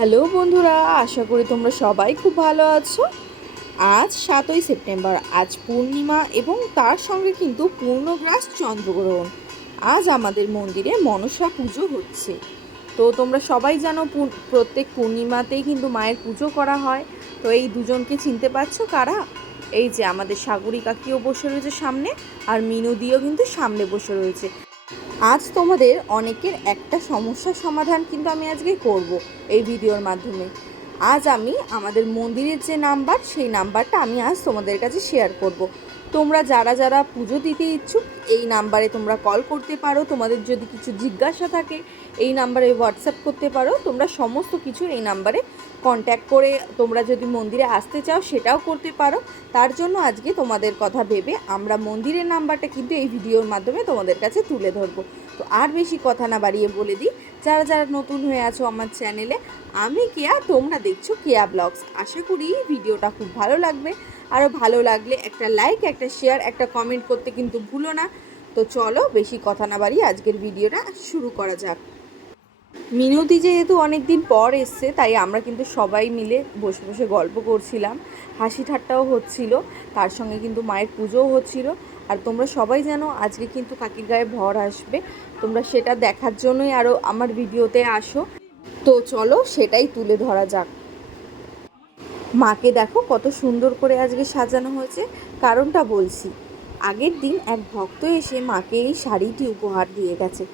Hello বন্ধুরা, আশা করি তোমরা সবাই খুব ভালো আছো। আজ সাতই সেপ্টেম্বর, আজ পূর্ণিমা এবং তার সঙ্গে কিন্তু পূর্ণগ্রাস চন্দ্রগ্রহণ। আজ আমাদের মন্দিরে মনসা পুজো হচ্ছে। তো তোমরা সবাই জানো প্রত্যেক পূর্ণিমাতেই কিন্তু মায়ের পুজো করা হয়। তো এই দুজনকে চিনতে পারছ কারা? এই যে আমাদের সাগরী কাকিও বসে রয়েছে সামনে আর মিনুদিও কিন্তু সামনে বসে রয়েছে। আজ তোমাদের অনেকের একটা সমস্যার সমাধান কিন্তু আমি আজকে করব এই ভিডিওর মাধ্যমে। আজ আমি আমাদের মন্দিরের যে নাম্বার, সেই নাম্বারটা আমি আজ তোমাদের কাছে শেয়ার করব। তোমরা যারা যারা পুজো দিতে ইচ্ছুক, এই নাম্বারে তোমরা কল করতে পারো। তোমাদের যদি কিছু জিজ্ঞাসা থাকে, এই নাম্বারে হোয়াটসঅ্যাপ করতে পারো। তোমরা সমস্ত কিছু এই নাম্বারে কন্ট্যাক্ট করে তোমরা যদি মন্দিরে আসতে চাও, সেটাও করতে পারো। তার জন্য আজকে তোমাদের কথা ভেবে আমরা মন্দিরের নাম্বারটা কিন্তু এই ভিডিওর মাধ্যমে তোমাদের কাছে তুলে ধরবো। তো আর বেশি কথা না বাড়িয়ে বলে দিই, যারা যারা নতুন হয়ে আছো আমার চ্যানেলে আমি কেয়া, তোমরা দেখছ কেয়া ব্লগস। আশা করি ভিডিওটা খুব ভালো লাগবে। আরও ভালো লাগলে একটা লাইক একটা শেয়ার একটা কমেন্ট করতে কিন্তু ভুলো না। তো চলো বেশি কথা না বাড়িয়ে আজকের ভিডিওটা শুরু করা যাক। মিনতি যেহেতু অনেক দিন পর এসছে, তাই আমরা কিন্তু সবাই মিলে বসে বসে গল্প করছিলাম। হাসি ঠাট্টাও হচ্ছিল, তার সঙ্গে কিন্তু মায়ের পুজোও হচ্ছিল। আর তোমরা সবাই জানো, আজকে কিন্তু কাকির গায়ে ভর আসবে। তোমরা সেটা দেখার জন্যই আরও আমার ভিডিওতে আসো। তো চলো সেটাই তুলে ধরা যাক। মাকে দেখো কত সুন্দর করে আজকে সাজানো হয়েছে। কারণটা বলছি, আগের দিন এক ভক্ত এসে মাকে এই শাড়িটি উপহার দিয়ে গেছে।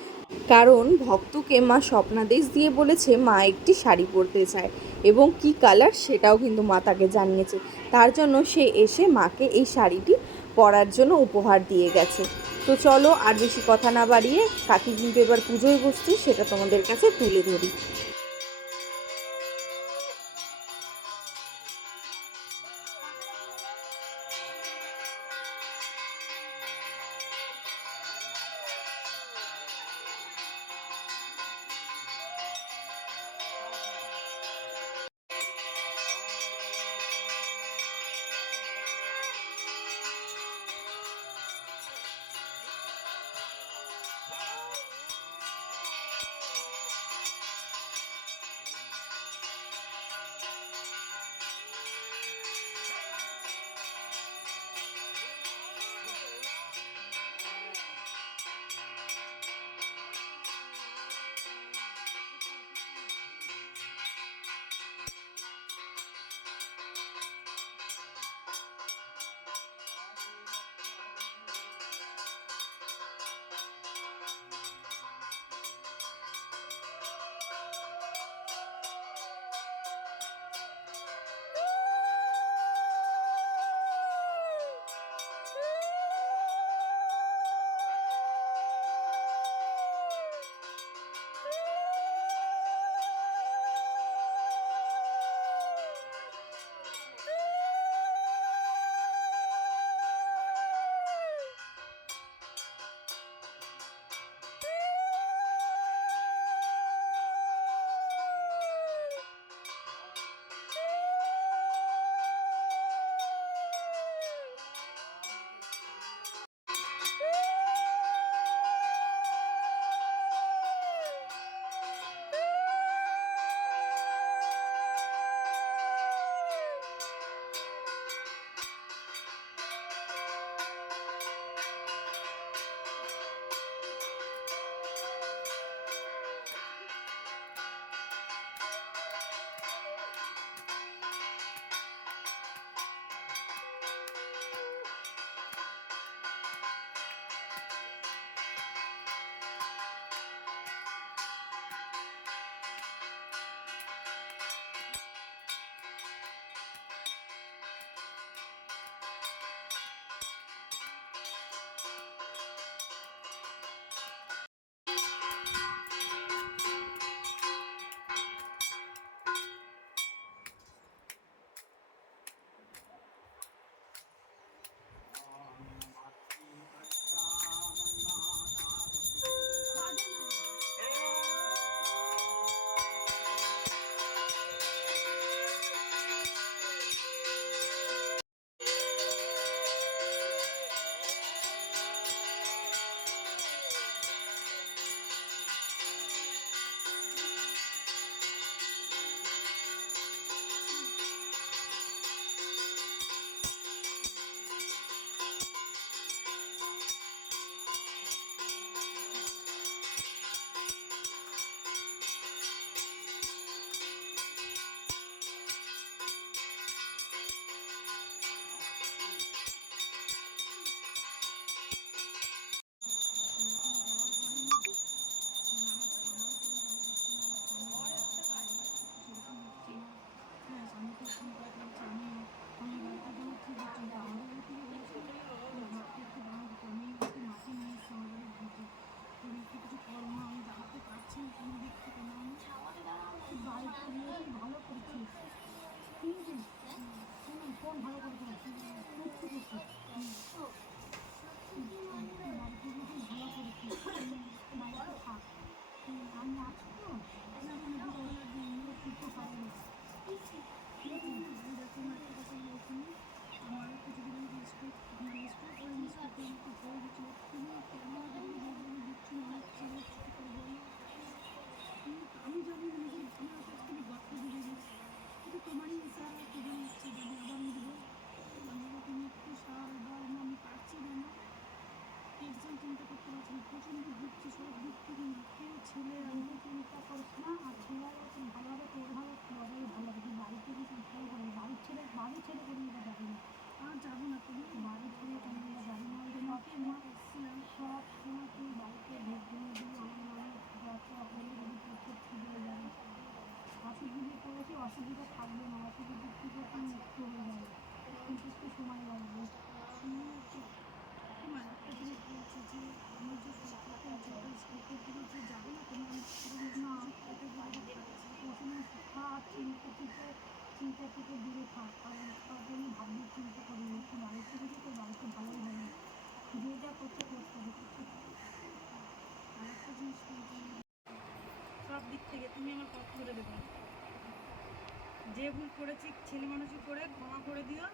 কারণ ভক্তকে মা স্বপ্নাদেশ দিয়ে বলেছে, মা একটি শাড়ি পরতে চায় এবং কি কালার সেটাও কিন্তু মা তাকে জানিয়েছে। তার জন্য সে এসে মাকে এই শাড়িটি পরার জন্য উপহার দিয়ে গেছে। তো চলো আর বেশি কথা না বাড়িয়ে কাকি কিন্তু এবার পুজোয় বসছে, সেটা তোমাদের কাছে তুলে ধরি। আমার পথ ধরে দেবে। যে ভুল করেছি, ছেলে মানুষই করে, ক্ষমা করে দিও।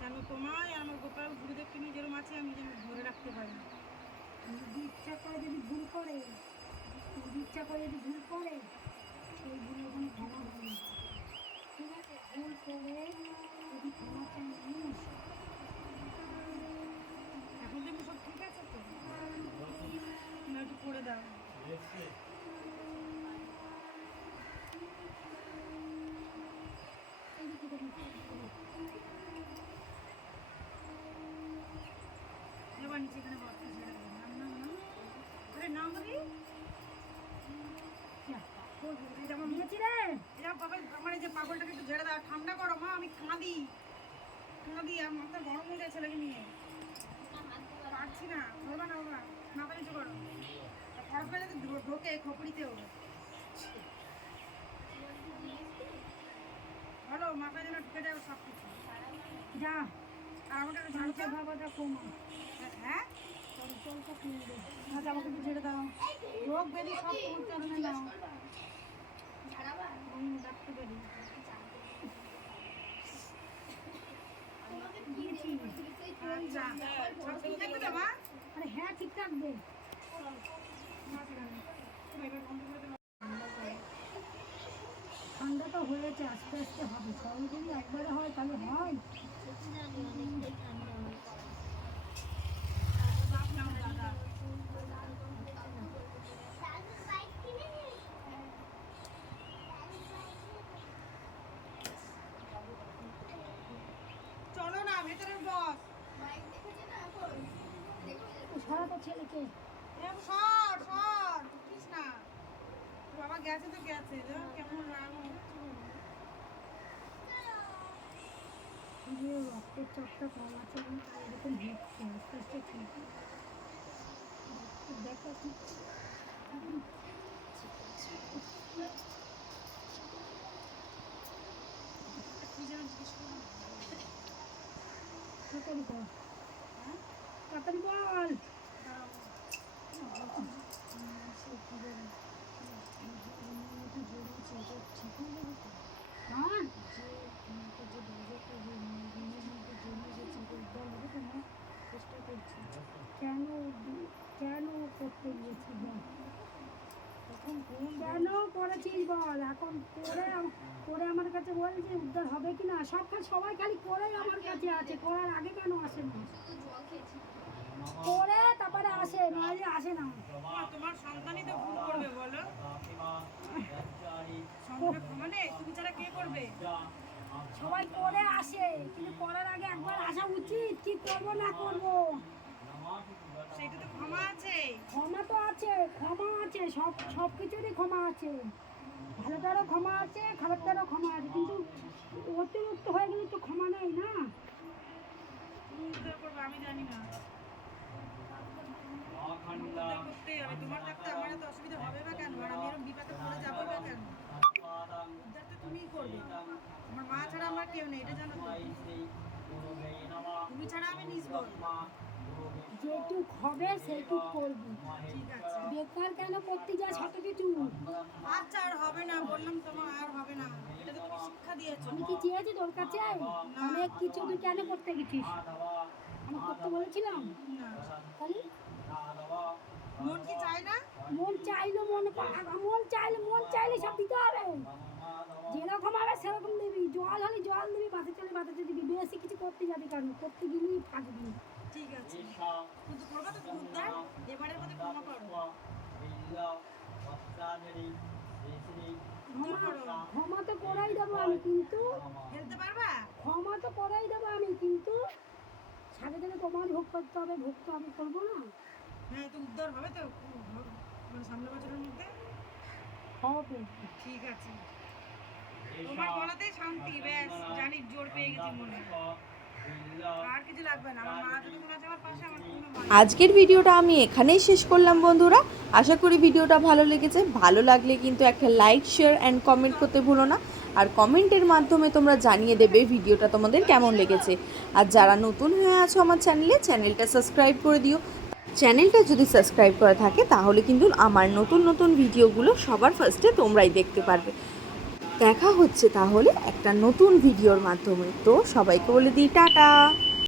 যেন তোমায় আর আমার গোপাল গুরুদেবকে নিয়ে যেরকম আছে, আমি যেন ধরে রাখতে পারি। ইচ্ছা করে যদি ভুল করে ইচ্ছা করে যদি ভুল করে আরে রে যা, পাগলটাকে একটু ঝেড়ে দাও ঠান্ডা করো আমি গরম হয়ে নিয়ে। পারছি না না বাবা মাথা করো। ঢোকে খপড়িতে ভালো মাথা যেন ঢুকে যায় সব কিছু যা। আর আমাকে। ভাবাটা কমা। হ্যাঁ? আচ্ছা আমাকে একটু ঝেড়ে দাও। রোগ ব্যাধি সব তোমার চরণে নাও ডাকতে পারি। দিয়েছি। আচ্ছা আরে হ্যাঁ ঠিক থাকবে। এবার বন্ধ করে দেবো ঠান্ডা তো হয়েছে আস্তে আস্তে হবে। সবাই যদি একবারে হয় তাহলে হয়। চলো না ভেতরে বস সারাটা ছেলেকে? সর সর উঠিস না। বাবা গেছে তো গেছে কেমন রাগ হচ্ছে যে রক্তের চাপটা কম আছে আমি তাই এরকম হচ্ছে আস্তে আস্তে ঠিক দেখো তাড়াতাড়ি হ্যাঁ তাড়াতাড়ি বল দাঁড়াও। হ্যাঁ কেন কেন করতে বল? কেন বল এখন করে আম- করে আমার কাছে বলছে উদ্ধার হবে কি না সব সবাই খালি করেই আমার কাছে আছে। করার আগে কেন আসে না করে তারপরে আসে নইলে আসে না। তোমার সন্তানই তো ভুল করবে বলো। নেই তুমি ছাড়া কে করবে? সবাই করে আসে কিন্তু করার আগে একবার আসা উচিত কি করব না করব। সেইটা তো ক্ষমা আছে। ক্ষমা তো আছে ক্ষমা আছে সব সব কিছুরই ক্ষমা আছে। ভালোটারও ক্ষমা আছে খারাপটারও ক্ষমা আছে কিন্তু অতিরিক্ত হয়ে গেলে তো ক্ষমা নেই না। আমি জানি না। উদ্ধার করতেই হবে। তোমার থাকতে আমার এত অসুবিধা হবে বা কেন? আর আমি এরকম বিপাকে পড়ে যাব বা কেন? উদ্ধার তো তুমিই করবে। আমার মা ছাড়া আমার কেউ নেই এটা জানো তুমি ছাড়া আমি নিসবো যেটুক হবে সেইটুক করবি। বেকার কেন করতে যাস শত কিছু আচ্ছা আর হবে না বললাম তোমার আর হবে না। এটা তো তুমি শিক্ষা দিয়েছ। আমি কি চেয়েছি তোর কাছে? অনেক কিছু তুই কেন করতে গেছিস? আমি করতে বলেছিলাম? না। তাহলে মন কি চায় না মন চাইলো মন চাইলে মন চাইলে সব দিতে হবে। যেরকম হবে সেরকম দিবি। জল হলে জল দিবি বাতে চলে বাতাসে দিবি। বেশি কিছু করতে যাবি কেন? করতে গেলেই ফাঁকবি ঠিক আছে। কিন্তু করব তো উদ্ধার এবারের মধ্যে ক্ষমা করো। ক্ষমা তো করাই দেবো আমি কিন্তু ফেলতে পারবা? ক্ষমা তো করাই দেবো আমি কিন্তু সাথে সাথে তোমার ভোগ করতে হবে ভোগ তো আমি করব না। হ্যাঁ তো উদ্ধার হবে তো মানে সামনের বছরের মধ্যে? হবে। ঠিক আছে। তোমার বলাতেই শান্তি ব্যাস জানি জোর পেয়ে গেছি মনে। আর কিছু লাগবে না আমার মা যতক্ষণ আছে আমার পাশে আমার কোনো আজকের ভিডিওটা আমি এখানেই শেষ করলাম বন্ধুরা। আশা করি ভিডিওটা ভালো লেগেছে। ভালো লাগলে কিন্তু একটা লাইক শেয়ার অ্যান্ড কমেন্ট করতে ভুলো না। আর কমেন্টের মাধ্যমে তোমরা জানিয়ে দেবে ভিডিওটা তোমাদের কেমন লেগেছে। আর যারা নতুন হয়ে আছো আমার চ্যানেলে চ্যানেলটা সাবস্ক্রাইব করে দিও। চ্যানেলটা যদি সাবস্ক্রাইব করা থাকে, তাহলে কিন্তু আমার নতুন নতুন ভিডিওগুলো সবার ফার্স্টে তোমরাই দেখতে পারবে। দেখা হচ্ছে তাহলে একটা নতুন ভিডিওর মাধ্যমে। তো সবাইকে বলে দিই টাটা!